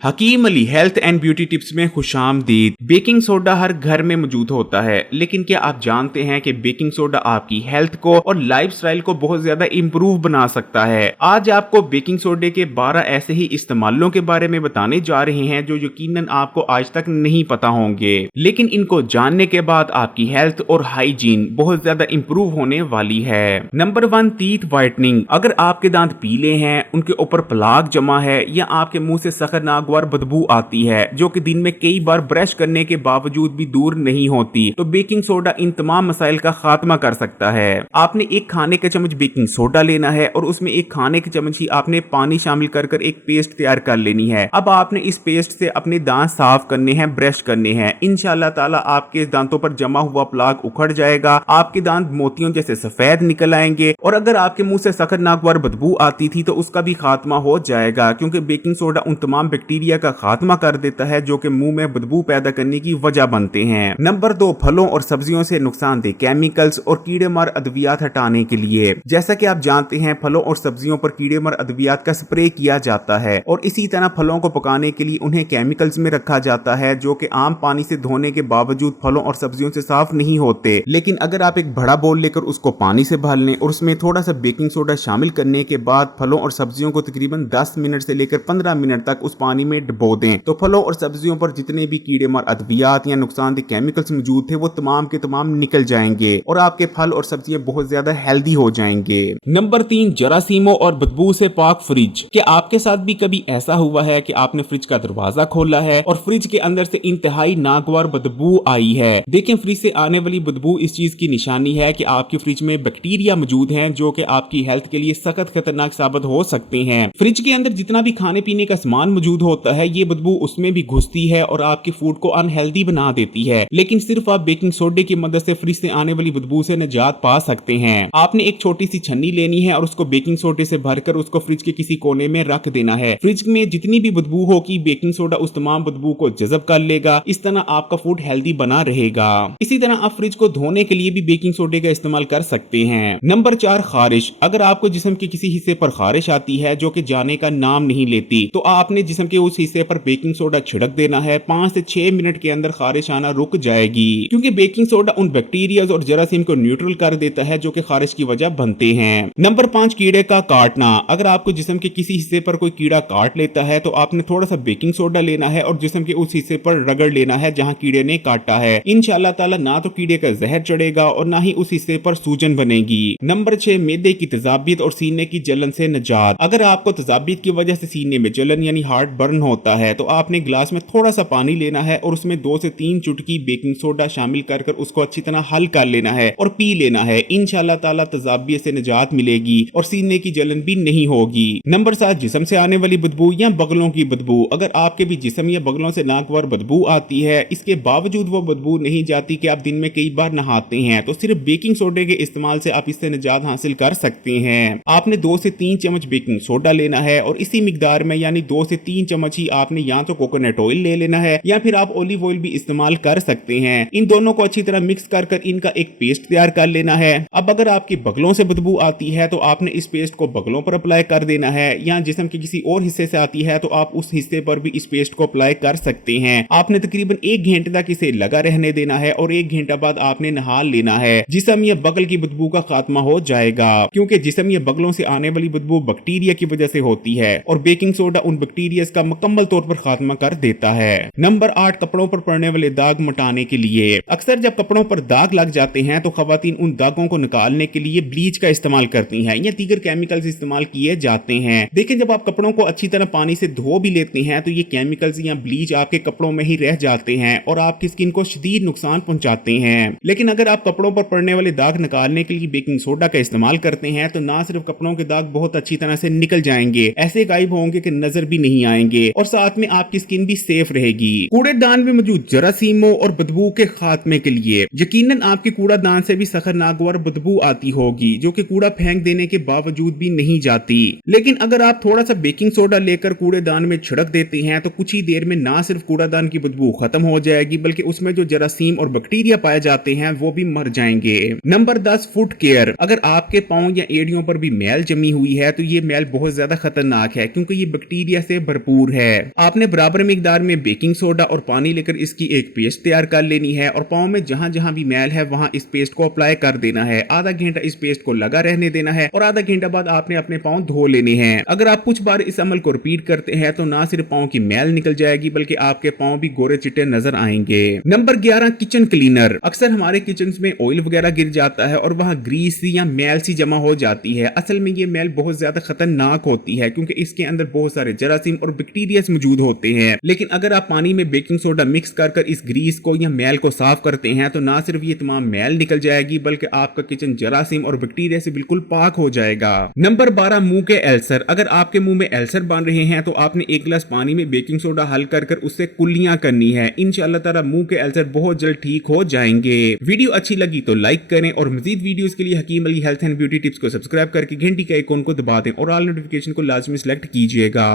Hakim Ali health and beauty tips में खुशामदीद। Baking soda हर घर में मौजूद होता है, लेकिन क्या आप जानते हैं कि बेकिंग सोडा आपकी हेल्थ को और लाइफस्टाइल को बहुत ज्यादा इंप्रूव बना सकता है। आज आपको बेकिंग सोडे के 12 ऐसे ही इस्तेमालों के बारे में बताने जा रहे हैं जो यकीनन आपको आज तक नहीं पता होंगे, लेकिन इनको जानने के बाद आपकी हेल्थ और हाइजीन बहुत ज्यादा इंप्रूव होने वाली है। Number 1, teeth whitening. अगर आपके दांत पीले हैं, उनके ऊपर प्लाक जमा है या आपके मुंह से सख्त नागवार बदबू आती है जो कि दिन में कई बार ब्रश करने के बावजूद भी दूर नहीं होती, तो बेकिंग सोडा इन तमाम मसाइल का खात्मा कर सकता है। आपने एक खाने का चम्मच बेकिंग सोडा लेना है और उसमें एक खाने के चम्मच ही आपने पानी शामिल कर कर एक पेस्ट तैयार कर लेनी है। अब आपने इस पेस्ट से अपने दांत साफ करने हैं, ब्रश करने हैं। इंशाल्लाह ताला आपके दांतों पर जमा हुआ प्लाक उखड़ जाएगा, आपके दांत मोतियों जैसे सफेद निकल आएंगे और अगर आपके मुंह से सख्त नागवार बदबू आती थी तो उसका भी खात्मा हो जाएगा, क्योंकि बेकिंग सोडा उन तमाम बैक्टीरिया का खात्मा कर देता है जो कि मुंह में बदबू पैदा करने की वजह बनते हैं। नंबर 2, फलों और सब्जियों से नुकसानदेह केमिकल्स और कीड़े मार अद्वियात हटाने के लिए। जैसा कि आप जानते हैं, फलों और सब्जियों पर कीड़े मार अद्वियात का स्प्रे किया जाता है और इसी तरह फलों को पकाने के लिए उन्हें केमिकल्स में रखा जाता है जो कि आम पानी से धोने के बावजूद फलों और सब्जियों से साफ नहीं होते। लेकिन अगर आप एक बड़ा बोल लेकर उसको पानी से भर लें और उसमें थोड़ा सा बेकिंग सोडा शामिल करने के बाद फलों और सब्जियों को तकरीबन 10 मिनट से लेकर 15 मिनट तक उस पानी में डुबो दें, तो फलों और सब्जियों पर जितने भी कीड़े मार अद्वियात या नुकसानदेह केमिकल्स मौजूद थे वो तमाम के तमाम निकल जाएंगे और आपके फल और सब्जियां बहुत ज्यादा हेल्दी हो जाएंगे। नंबर 3, जरासीमों और बदबू से पाक फ्रिज। क्या आपके साथ भी कभी ऐसा हुआ है कि आपने फ्रिज का दरवाजा खोला है और फ्रिज के अंदर से इंतहाई नागवार बदबू आई है? देखें, फ्रिज से आने वाली बदबू इस चीज की निशानी है कि आपकी फ्रिज में बैक्टीरिया मौजूद हैं जो कि आपकी हेल्थ के लिए सख्त खतरनाक साबित हो सकते हैं। फ्रिज के अंदर जितना भी खाने पीने का सामान मौजूद होता है, ये बदबू उसमें भी घुसती है और आपके फूड को अनहेल्दी बना देती है। लेकिन सिर्फ आप बेकिंग सोडे की मदद से फ्रिज से आने वाली बदबू से निजात पा सकते हैं। आपने एक छोटी सी छन्नी लेनी है और उसको बेकिंग सोडे से भरकर उसको फ्रिज के किसी कोने में रख देना है। फ्रिज में जितनी भी बदबू होगी, बेकिंग सोडा उस तमाम बदबू को जज़ब कर लेगा। इस तरह आपका फूड हेल्दी बना रहेगा। इसी तरह आप फ्रिज को धोने के लिए भी बेकिंग सोडे का इस्तेमाल कर सकते हैं। नंबर 4, खारिश। अगर आपको जिस्म के किसी हिस्से पर खारिश आती है जो कि जाने का नाम नहीं लेती, तो आपने जिस्म के उस हिस्से पर बेकिंग सोडा छिड़क देना है। 5 से 6 मिनट के अंदर खारिश आना रुक जाएगी, क्योंकि बेकिंग सोडा उन बैक्टीरिया और जरासीम को न्यूट्रल कर देता है जो कि खारिश की वजह बनते हैं। नंबर 5, कीड़े का काटना। अगर आपको जिस्म के किसी हिस्से पर कोई कीड़ा काट लेता है तो आपने थोड़ा सा बेकिंग सोडा लेना है और जिस्म के उस हिस्से पर रगड़ लेना है जहां कीड़े ने काटा है। इंशाल्लाह ताला ना तो कीड़े का जहर चढ़ेगा और ना ही उस हिस्से पर सूजन बनेगी। नंबर 6, मैदे की तेजाबियत और सीने की जलन से निजात। अगर आपको तेजाबियत की वजह से सीने में जलन यानी हार्ट बर्न होता है तो आपने गिलास में थोड़ा सा पानी लेना है और उसमें 2 से 3 चुटकी बेकिंग सोडा शामिल कर उसको अच्छी तरह हल कर लेना है और पी लेना है। इंशाल्लाह ताला तेजाबियत से निजात मिलेगी और सीने की जलन भी नहीं होगी। नंबर 7, जिस्म से आने वाली बदबू या बगलों की बदबू। अगर आपके भी जिस्म या बगलों से नागवार बदबू आती है, इसके बावजूद वो बदबू नहीं जाती कि आप दिन में कई बार नहाते हैं, तो सिर्फ बेकिंग सोडे के इस्तेमाल से आप इससे निजात हासिल कर सकते हैं। आपने 2 से 3 चम्मच बेकिंग सोडा लेना है और इसी मिकदार में यानी 2 से 3 चम्मच ही आपने या तो कोकोनट ऑयल ले लेना है या फिर आप ऑलिव ऑयल भी इस्तेमाल कर सकते हैं। इन दोनों को अच्छी तरह मिक्स कर इनका एक पेस्ट तैयार कर लेना है। अब अगर आपकी बगलों से बदबू आती है तो आपने इस पेस्ट को बगलों पर अप्लाई कर देना है, या जिस्म के किसी और हिस्से से आती है तो आप उस हिस्से पर भी इस पेस्ट को अप्लाई कर सकते हैं। आपने तकरीबन 1 घंटे तक इसे लगा रहने देना है और 1 घंटा बाद आपने नहा लेना है। जिस्म या बगल की बदबू का खात्मा हो जाएगा, क्योंकि जिस्म या बगलों से आने वाली बदबू बैक्टीरिया की वजह से होती है और बेकिंग सोडा उन बैक्टीरिया का मुकम्मल तौर पर खात्मा कर देता है। नंबर 8, कपड़ों पर पड़ने वाले दाग मिटाने के लिए। अक्सर जब कपड़ों पर दाग लग जाते हैं तो खवातीन उन दागों को निकालने के लिए ब्लीच का इस्तेमाल करती हैं या दीगर केमिकल्स इस्तेमाल किए जाते हैं। देखें, जब आप कपड़ों को अच्छी तरह पानी से धो भी लेते हैं तो ये केमिकल्स या ब्लीच आपके कपड़ों में ही रह जाते हैं और आपकी स्किन को शदीद नुकसान पहुंचाते हैं। लेकिन अगर आप कपड़ों पर पड़ने वाले दाग निकालने के लिए बेकिंग सोडा का इस्तेमाल करते हैं तो ना सिर्फ कपड़ों के दाग बहुत अच्छी तरह से निकल जाएंगे, ऐसे गायब होंगे कि नजर भी नहीं आएंगे और साथ में आपकी स्किन भी सेफ रहेगी। कूड़ेदान में मौजूद जरासीमों और बदबू के खात्मे के लिए। यकीनन आपके कूड़ादान से भी सख्त नागवार बदबू आती होगी जो कि कूड़ा फेंक देने के बावजूद भी नहीं जाती। लेकिन अगर आप थोड़ा सा बेकिंग सोडा लेकर कूड़ेदान में छिड़क देते हैं तो कुछ ही देर में ना सिर्फ कूड़ादान की बदबू खत्म हो जाएगी बल्कि उसमें जो जरासीम और बैक्टीरिया पाए जाते हैं वो भी मर जाएंगे। Number 10, foot care. अगर आपके पांव या एड़ियों पर भी मैल जमी हुई है तो ये मैल बहुत ज्यादा खतरनाक है क्योंकि ये बैक्टीरिया से भरपूर दूर है। आपने बराबर मिकदार में बेकिंग सोडा और पानी लेकर इसकी एक पेस्ट तैयार कर लेनी है और पाँव में जहां जहां भी मैल है वहां इस पेस्ट को अप्लाई कर देना है। आधा घंटा इस पेस्ट को लगा रहने देना है और आधा घंटा बाद आपने अपने पाँव धो लेने हैं। अगर आप कुछ बार इस अमल को रिपीट करते हैं तो ना सिर्फ पाँव की मैल निकल जाएगी बल्कि आपके पाँव भी गोरे चिट्टे नजर आएंगे। Number 11, kitchen cleaner. अक्सर हमारे किचन में ऑयल वगैरह गिर जाता है और वहां ग्रीस या मैल सी जमा हो जाती है। असल में ये मैल बहुत ज्यादा खतरनाक होती है क्योंकि इसके अंदर बहुत सारे जरासीम और बैक्टीरिया मौजूद होते हैं। लेकिन अगर आप पानी में बेकिंग सोडा मिक्स कर इस ग्रीस को या मैल को साफ करते हैं तो ना सिर्फ ये तमाम मैल निकल जाएगी बल्कि आपका किचन जरासीम और बैक्टीरिया से बिल्कुल पाक हो जाएगा। नंबर 12, मुंह के अल्सर। अगर आपके मुंह में अल्सर बन रहे हैं तो आपने एक गिलास पानी में बेकिंग सोडा हल कर उससे कुल्लियां करनी है। इंशाअल्लाह ताला मुंह के अल्सर बहुत जल्द ठीक हो जाएंगे। वीडियो अच्छी लगी तो लाइक करें और मजीद वीडियोस के लिए Hakeem Ali health and beauty tips को सब्सक्राइब करके घंटी के आइकॉन को दबा दें और ऑल नोटिफिकेशन को लाजमी सिलेक्ट कीजिएगा।